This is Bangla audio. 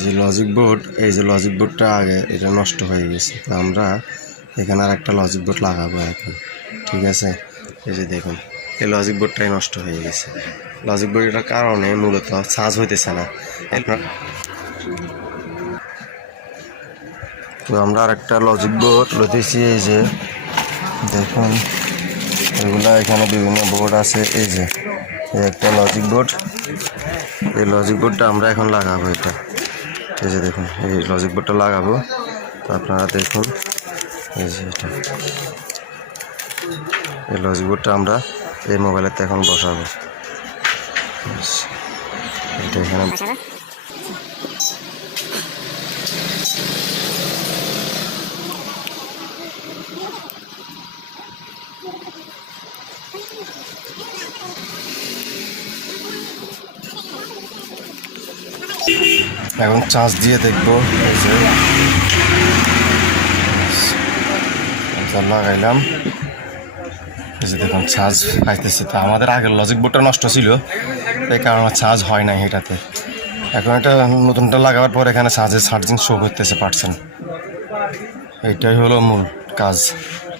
যে লজিক বোর্ড এই যে লজিক বোর্ডটা আগে এটা নষ্ট হয়ে গেছে। তো আমরা এখানে আর একটা লজিক বোর্ড লাগাবো এখন, ঠিক আছে? এই যে দেখুন, এই লজিক বোর্ডটাই নষ্ট হয়ে গেছে। লজিক বোর্ডটার কারণে মূলত চার্জ হইতেছে না। তো আমরা আর একটা লজিক বোর্ড লইতেছি, এই যে দেখুন, এগুলা এখানে বিভিন্ন বোর্ড আছে, এই যে একটা লজিক বোর্ড এই লজিক বোর্ডটা আমরা এখন লাগাবো এটা। এই যে দেখুন, এই লজিক বোর্ডটা লাগাবো। আপনারা দেখুন, এই যে এটা। এই লজিক বোর্ডটা আমরা এই মোবাইলেতে এখন বসাবো। এটা এখানে এখন চার্জ দিয়ে দেখব। লাগাইলাম। দেখুন, চার্জ পাইতেছে। তো আমাদের আগের লজিক বোর্ডটা নষ্ট ছিল। এই কারণে চার্জ হয় না এটাতে। এখন এটা নতুনটা লাগাবার পর এখানে চার্জের চার্জিং শো করতেছে পারছেন এইটাই হলো মূল কাজ।